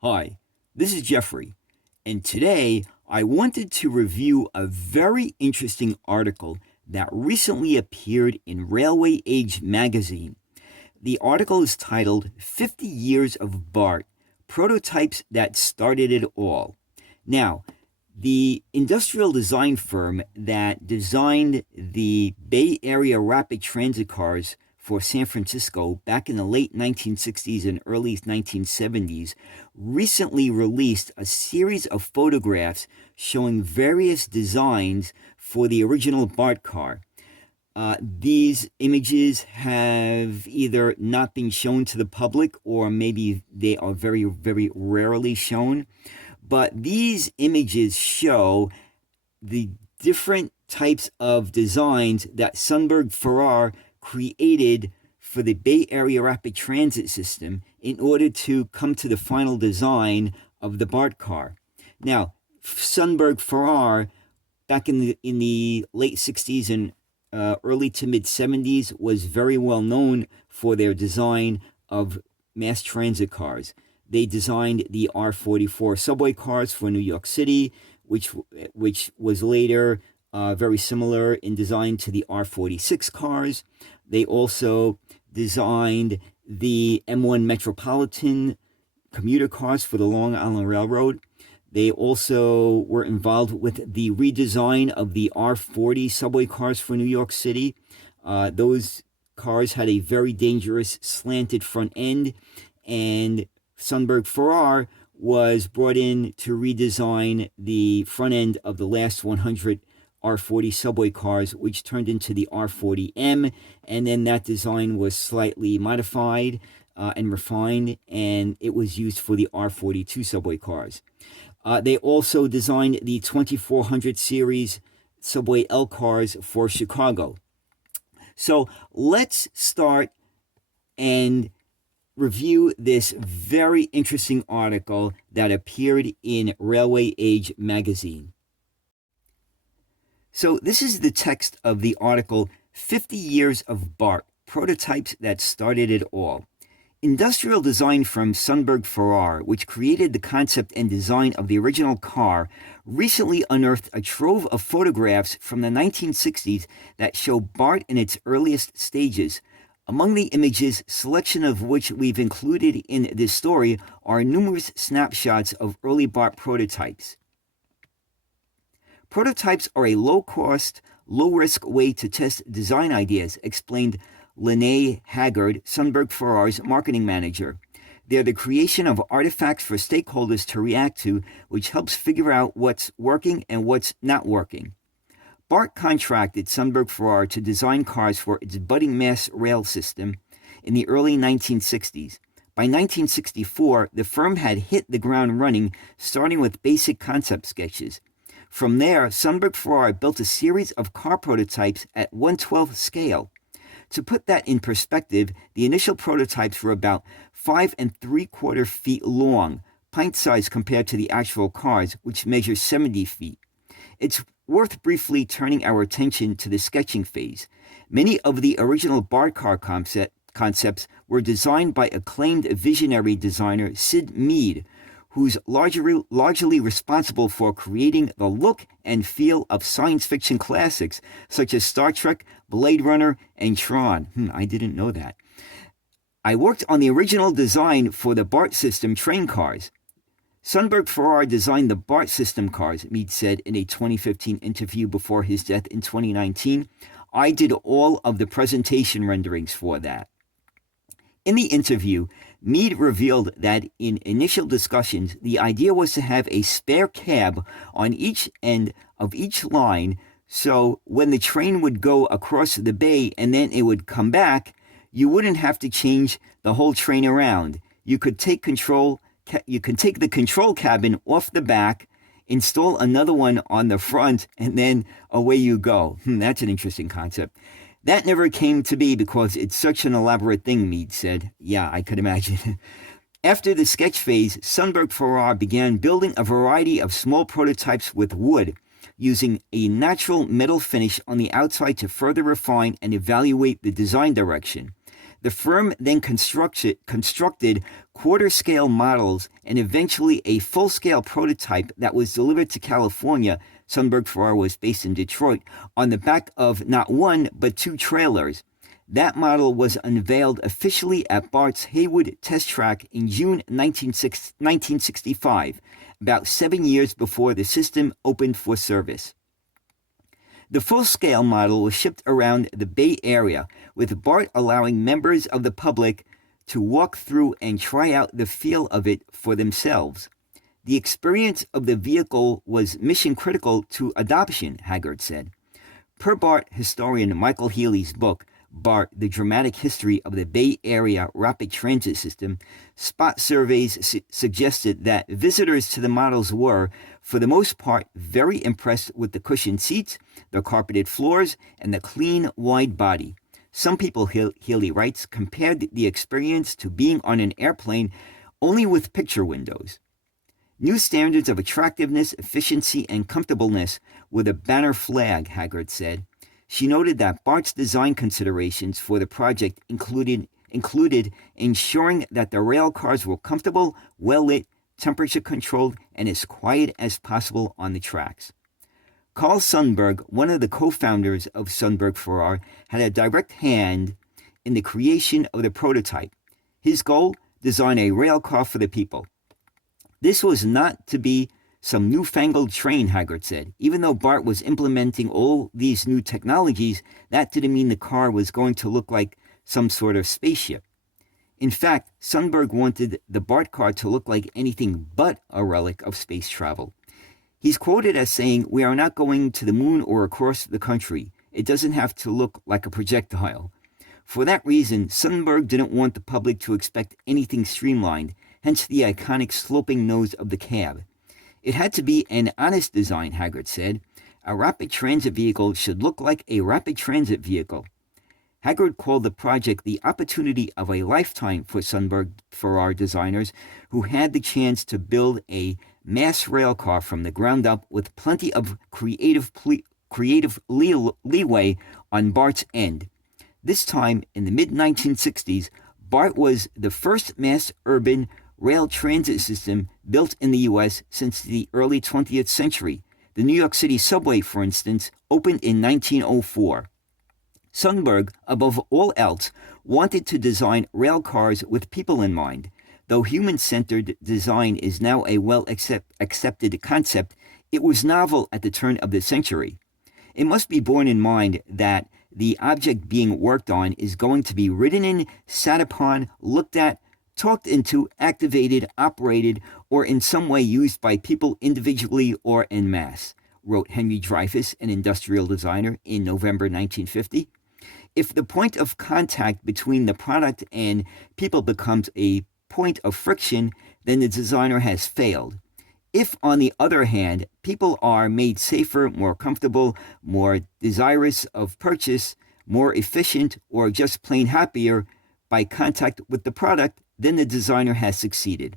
Hi, this is Jeffrey, and today I wanted to review a very interesting article that recently appeared in Railway Age magazine. The article is titled 50 Years of BART Prototypes That Started It All. Now, the industrial design firm that designed the Bay Area rapid transit cars for San Francisco back in the late 1960s and early 1970s recently released a series of photographs showing various designs for the original BART car. These images have either not been shown to the public or maybe they are very, very rarely shown. But these images show the different types of designs that Sundberg-Ferar created for the Bay Area Rapid Transit System in order to come to the final design of the BART car. Now, Sundberg-Ferar, back in the late 60s and early to mid 70s, was very well known for their design of mass transit cars. They designed the R44 subway cars for New York City, which was later very similar in design to the R46 cars. They also designed the M1 Metropolitan commuter cars for the Long Island Railroad. They also were involved with the redesign of the R40 subway cars for New York City. Those cars had a very dangerous slanted front end, and Sundberg-Ferar was brought in to redesign the front end of the last 100 R40 subway cars, which turned into the R40M, and then that design was slightly modified and refined, and it was used for the R42 subway cars. They also designed the 2400 series subway L cars for Chicago. So let's start and review this very interesting article that appeared in Railway Age magazine. So this is the text of the article, 50 Years of BART, Prototypes That Started It All. Industrial design firm Sundberg-Ferar, which created the concept and design of the original car, recently unearthed a trove of photographs from the 1960s that show BART in its earliest stages. Among the images, selection of which we've included in this story, are numerous snapshots of early BART prototypes. Prototypes are a low-cost, low-risk way to test design ideas, explained Lene Haggard, Sundberg-Ferar's marketing manager. They're the creation of artifacts for stakeholders to react to, which helps figure out what's working and what's not working. BART contracted Sundberg-Ferar to design cars for its budding mass rail system in the early 1960s. By 1964, the firm had hit the ground running, starting with basic concept sketches. From there, Sundberg-Ferar built a series of car prototypes at 1/12th scale. To put that in perspective, the initial prototypes were about 5 3/4 feet long, pint-sized compared to the actual cars, which measure 70 feet. It's worth briefly turning our attention to the sketching phase. Many of the original BART car concepts were designed by acclaimed visionary designer Sid Mead, who's largely responsible for creating the look and feel of science fiction classics such as Star Trek, Blade Runner, and Tron. I didn't know that. I worked on the original design for the BART system train cars. Sundberg-Ferar designed the BART system cars, Mead said in a 2015 interview before his death in 2019. I did all of the presentation renderings for that. In the interview, Mead revealed that in initial discussions, the idea was to have a spare cab on each end of each line, so when the train would go across the bay and then it would come back, you wouldn't have to change the whole train around. You could take the control cabin off the back, install another one on the front, and then away you go. That's an interesting concept. That never came to be because it's such an elaborate thing, Mead said. Yeah, I could imagine. After the sketch phase, Sundberg-Ferar began building a variety of small prototypes with wood, using a natural metal finish on the outside to further refine and evaluate the design direction. The firm then constructed quarter-scale models and eventually a full-scale prototype that was delivered to California. Sundberg-Ferar was based in Detroit, on the back of not one but two trailers. That model was unveiled officially at BART's Haywood test track in June 1965, about 7 years before the system opened for service. The full-scale model was shipped around the Bay Area, with BART allowing members of the public to walk through and try out the feel of it for themselves. The experience of the vehicle was mission-critical to adoption, Haggard said. Per BART historian Michael Healy's book, BART, The Dramatic History of the Bay Area Rapid Transit System, spot surveys suggested that visitors to the models were, for the most part, very impressed with the cushioned seats, the carpeted floors, and the clean, wide body. Some people, Healy writes, compared the experience to being on an airplane only with picture windows. New standards of attractiveness, efficiency, and comfortableness were the banner flag, Haggard said. She noted that BART's design considerations for the project included ensuring that the rail cars were comfortable, well-lit, temperature-controlled, and as quiet as possible on the tracks. Carl Sundberg, one of the co-founders of Sundberg-Ferar, had a direct hand in the creation of the prototype. His goal? Design a rail car for the people. This was not to be some newfangled train, Haggard said. Even though BART was implementing all these new technologies, that didn't mean the car was going to look like some sort of spaceship. In fact, Sundberg wanted the BART car to look like anything but a relic of space travel. He's quoted as saying, "We are not going to the moon or across the country. It doesn't have to look like a projectile." For that reason, Sundberg didn't want the public to expect anything streamlined, hence the iconic sloping nose of the cab. It had to be an honest design, Haggard said. A rapid transit vehicle should look like a rapid transit vehicle. Haggard called the project the opportunity of a lifetime for Sundberg-Ferar designers who had the chance to build a mass rail car from the ground up with plenty of creative leeway on BART's end. This time, in the mid-1960s, BART was the first mass urban rail transit system built in the U.S. since the early 20th century. The New York City subway, for instance, opened in 1904. Sundberg, above all else, wanted to design rail cars with people in mind. Though human-centered design is now a well-accepted concept, it was novel at the turn of the century. It must be borne in mind that the object being worked on is going to be ridden in, sat upon, looked at, talked into, activated, operated, or in some way used by people individually or en masse, wrote Henry Dreyfuss, an industrial designer, in November 1950. If the point of contact between the product and people becomes a point of friction, then the designer has failed. If, on the other hand, people are made safer, more comfortable, more desirous of purchase, more efficient, or just plain happier by contact with the product, then the designer has succeeded.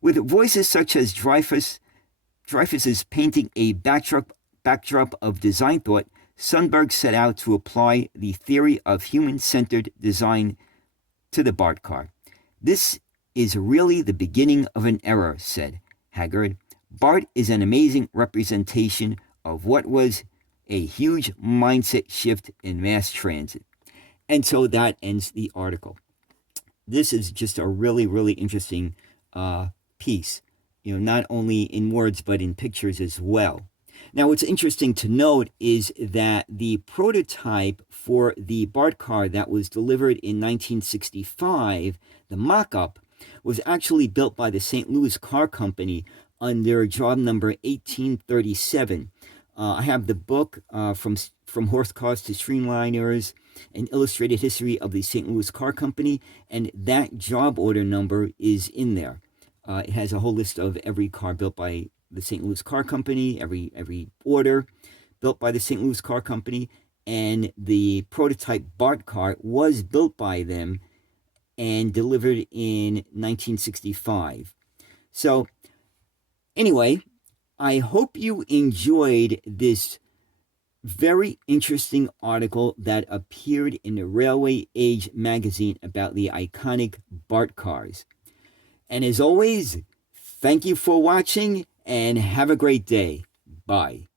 With voices such as Dreyfuss's painting a backdrop of design thought, Sundberg set out to apply the theory of human-centered design to the BART car. This is really the beginning of an era, said Haggard. BART is an amazing representation of what was a huge mindset shift in mass transit. And so that ends the article. This is just a really, really interesting piece, not only in words but in pictures as well. Now, what's interesting to note is that the prototype for the BART car that was delivered in 1965, the mock-up, was actually built by the St. Louis Car Company under job number 1837. I have the book from Horse Cars to Streamliners, an illustrated history of the St. Louis Car Company, and that job order number is in there. It has a whole list of every car built by the St. Louis Car Company, every order built by the St. Louis Car Company, and the prototype BART car was built by them and delivered in 1965. So, anyway, I hope you enjoyed this very interesting article that appeared in the Railway Age magazine about the iconic BART cars. And as always, thank you for watching and have a great day. Bye.